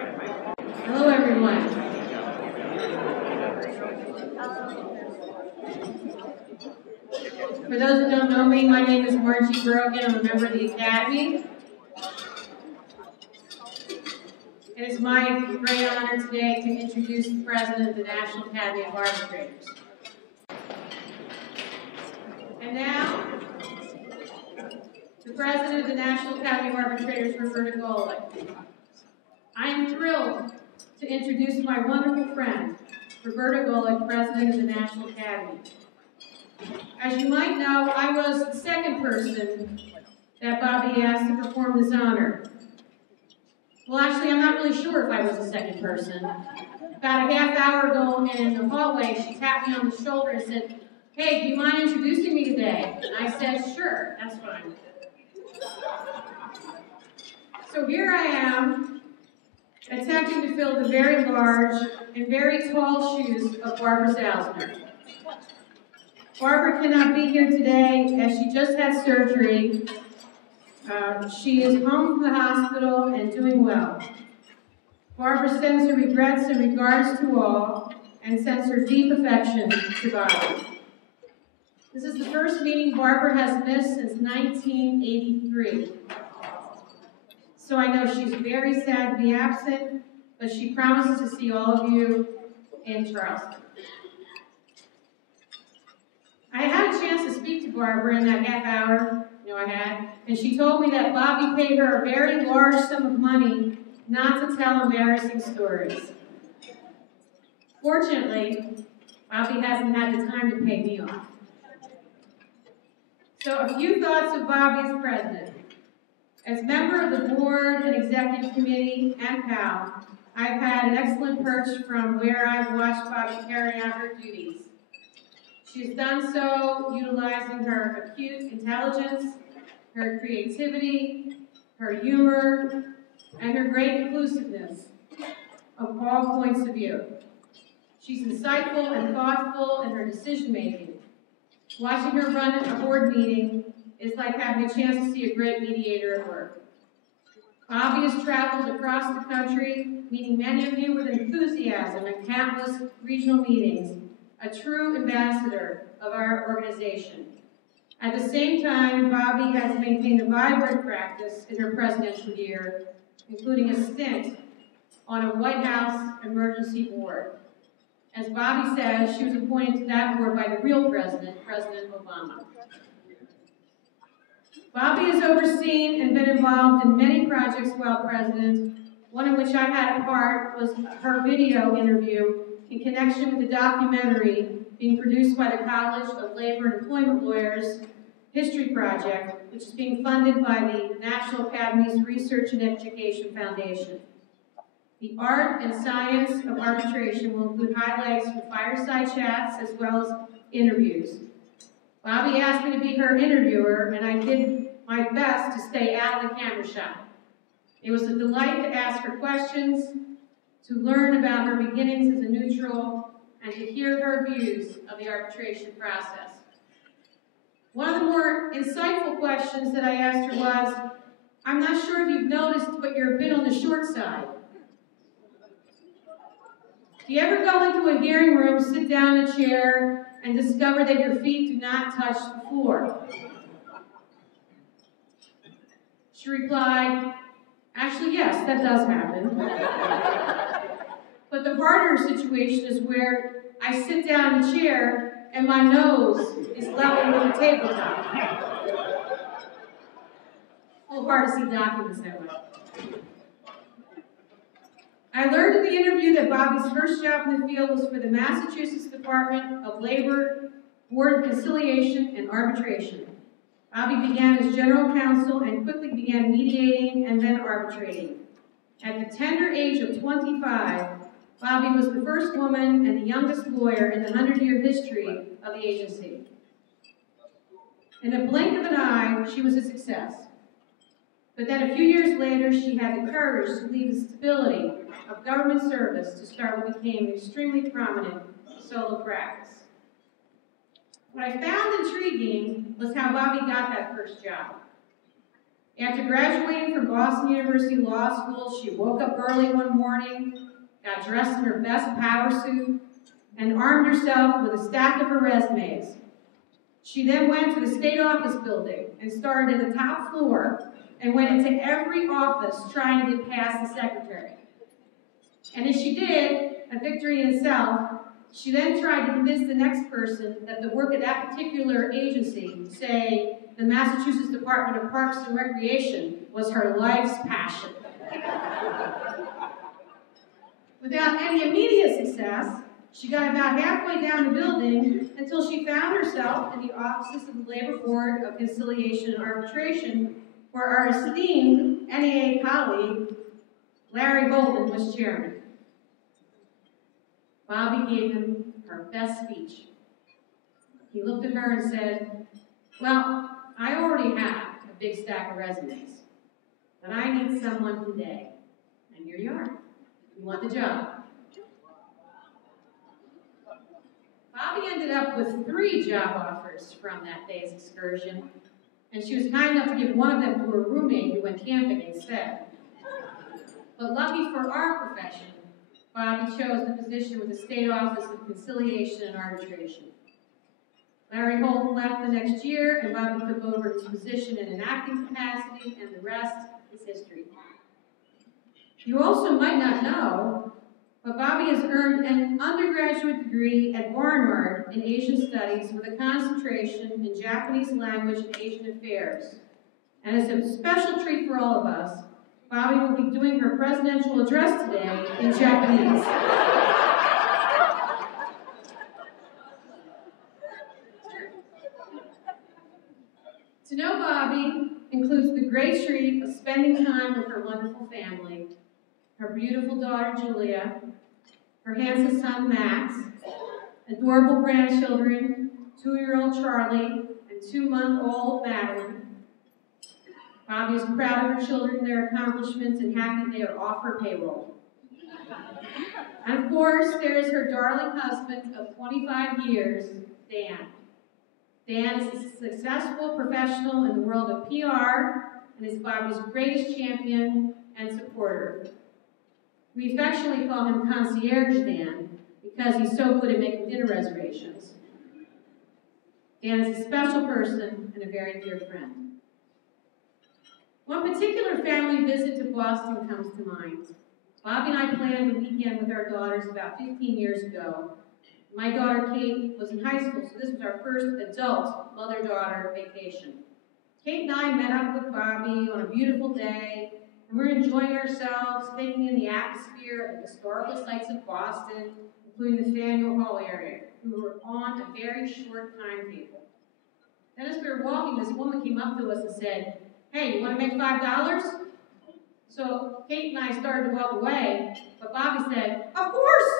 Hello, everyone. For those who don't know me, my name is Margie Brogan. I'm a member of the Academy. It is my great honor today to introduce the President of the National Academy of Arbitrators. And now, the President of the National Academy of Arbitrators, Roberta Golick. I am thrilled to introduce my wonderful friend, Roberta Golick, President of the National Academy. As you might know, I was the second person that Bobby asked to perform this honor. Well, actually, I'm not really sure if I was the second person. About a half hour ago in the hallway, she tapped me on the shoulder and said, "Hey, do you mind introducing me today?" And I said, "Sure, that's fine." So here I am, attempting to fill the very large and very tall shoes of Barbara Zausner. Barbara cannot be here today as she just had surgery. She is home from the hospital and doing well. Barbara sends her regrets and regards to all and sends her deep affection to Bobby. This is the first meeting Barbara has missed since 1983. So I know she's very sad to be absent, but she promises to see all of you in Charleston. I had a chance to speak to Barbara in that half hour, I had, and she told me that Bobby paid her a very large sum of money not to tell embarrassing stories. Fortunately, Bobby hasn't had the time to pay me off. So a few thoughts of Bobby as president. As member of the board and executive committee and PAL, I've had an excellent perch from where I've watched Bobby carry out her duties. She's done so utilizing her acute intelligence, her creativity, her humor, and her great inclusiveness of all points of view. She's insightful and thoughtful in her decision-making. Watching her run a board meeting is like having a chance to see a great mediator at work. Bobby has traveled across the country, meeting many of you with enthusiasm at countless regional meetings, a true ambassador of our organization. At the same time, Bobby has maintained a vibrant practice in her presidential year, including a stint on a White House emergency board. As Bobby says, she was appointed to that board by the real president, President Obama. Bobby has overseen and been involved in many projects while president, one in which I had a part was her video interview in connection with the documentary being produced by the College of Labor and Employment Lawyers History Project, which is being funded by the National Academy's Research and Education Foundation. The art and science of arbitration will include highlights from fireside chats as well as interviews. Bobby asked me to be her interviewer, and I did my best to stay out of the camera shot. It was a delight to ask her questions, to learn about her beginnings as a neutral, and to hear her views of the arbitration process. One of the more insightful questions that I asked her was, "I'm not sure if you've noticed, but you're a bit on the short side. Do you ever go into a hearing room, sit down in a chair, and discover that your feet do not touch the floor?" She replied, "Actually, yes, that does happen. But the harder situation is where I sit down in a chair and my nose is level with the tabletop." A little hard to see documents that way. I learned in the interview that Bobby's first job in the field was for the Massachusetts Department of Labor, Board of Conciliation and Arbitration. Bobby began as general counsel and quickly began mediating and then arbitrating. At the tender age of 25, Bobby was the first woman and the youngest lawyer in the 100-year history of the agency. In a blink of an eye, she was a success. But then a few years later, she had the courage to leave the stability of government service to start what became an extremely prominent solo practice. What I found intriguing was how Bobby got that first job. After graduating from Boston University Law School, she woke up early one morning, got dressed in her best power suit, and armed herself with a stack of her resumes. She then went to the state office building and started at the top floor and went into every office trying to get past the secretary. And as she did, a victory in itself, she then tried to convince the next person that the work at that particular agency, say the Massachusetts Department of Parks and Recreation, was her life's passion. Without any immediate success, she got about halfway down the building until she found herself in the offices of the Labor Board of Conciliation and Arbitration, where our esteemed NEA colleague, Larry Golden, was chairman. Bobby gave him her best speech. He looked at her and said, "Well, I already have a big stack of resumes, but I need someone today. And here you are. You want the job." Bobby ended up with 3 job offers from that day's excursion, and she was kind enough to give one of them to her roommate who went camping instead. But lucky for our profession, Bobby chose the position with the State Office of Conciliation and Arbitration. Larry Holden left the next year, and Bobby took over his position in an acting capacity, and the rest is history. You also might not know, but Bobby has earned an undergraduate degree at Barnard in Asian Studies with a concentration in Japanese language and Asian affairs. And as a special treat for all of us, Bobby will be doing her presidential address today in Japanese. To know Bobby includes the great treat of spending time with her wonderful family, her beautiful daughter Julia, her handsome son Max, adorable grandchildren, 2-year-old Charlie, and 2-month-old Madeline. Bobby is proud of her children and their accomplishments and happy they are off her payroll. And of course, there is her darling husband of 25 years, Dan. Dan is a successful professional in the world of PR and is Bobby's greatest champion and supporter. We affectionately call him Concierge Dan because he's so good at making dinner reservations. Dan is a special person and a very dear friend. One particular family visit to Boston comes to mind. Bobby and I planned a weekend with our daughters about 15 years ago. My daughter Kate was in high school, so this was our first adult mother-daughter vacation. Kate and I met up with Bobby on a beautiful day, and we were enjoying ourselves, taking in the atmosphere of the historical sites of Boston, including the Faneuil Hall area. We were on a very short timetable. Then as we were walking, this woman came up to us and said, "Hey, you want to make $5? So Kate and I started to walk away, but Bobby said, "Of course!"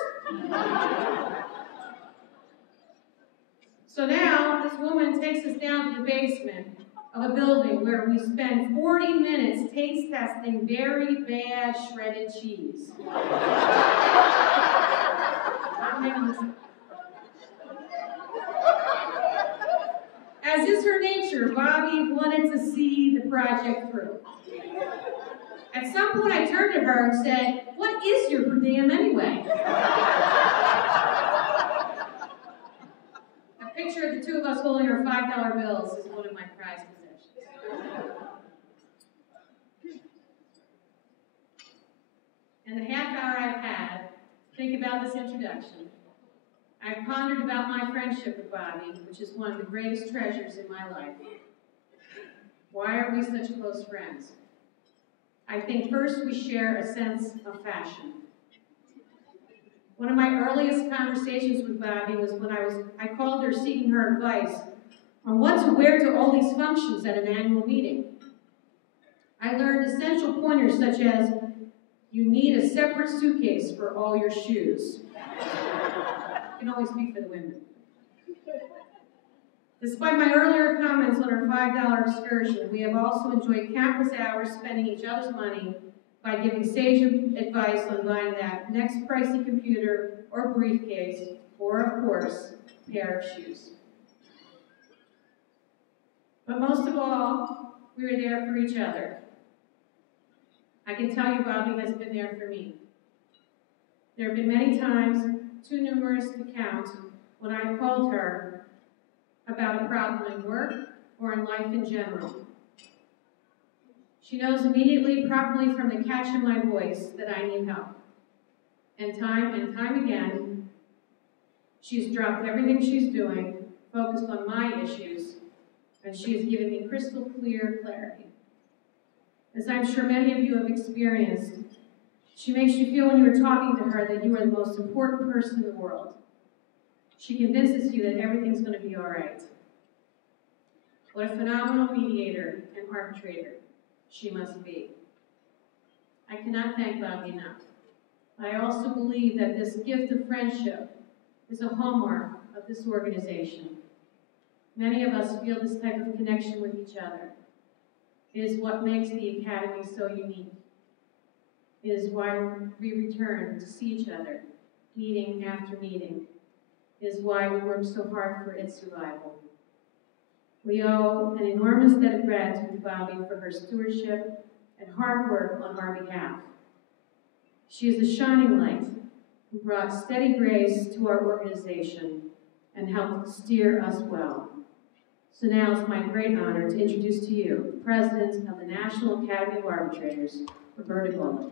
So now this woman takes us down to the basement of a building where we spend 40 minutes taste testing very bad shredded cheese. I'm making this. As is her nature, Bobby wanted to see the project through. At some point, I turned to her and said, "What is your per diem anyway?" A picture of the two of us holding our $5 bills is one of my prized possessions. In the half hour I've had to think about this introduction, I've pondered about my friendship with Bobby, which is one of the greatest treasures in my life. Why are we such close friends? I think first we share a sense of fashion. One of my earliest conversations with Bobby was when I called her seeking her advice on what to wear to all these functions at an annual meeting. I learned essential pointers such as, you need a separate suitcase for all your shoes. I can only speak for the women. Despite my earlier comments on our $5 excursion, we have also enjoyed countless hours spending each other's money by giving sage advice on buying that next pricey computer or briefcase, or, of course, a pair of shoes. But most of all, we were there for each other. I can tell you Bobby has been there for me. There have been many times, too numerous to count, when I've called her about a problem in work or in life in general. She knows immediately, probably from the catch in my voice, that I need help. And time again, she's dropped everything she's doing, focused on my issues, and she has given me crystal clear clarity. As I'm sure many of you have experienced, she makes you feel when you are talking to her that you are the most important person in the world. She convinces you that everything's going to be all right. What a phenomenal mediator and arbitrator she must be. I cannot thank Bobby enough. But I also believe that this gift of friendship is a hallmark of this organization. Many of us feel this type of connection with each other. It is what makes the Academy so unique. It is why we return to see each other, meeting after meeting. It is why we work so hard for its survival. We owe an enormous debt of gratitude to Bobby for her stewardship and hard work on our behalf. She is a shining light who brought steady grace to our organization and helped steer us well. So now it's my great honor to introduce to you the President of the National Academy of Arbitrators, Roberta Golick.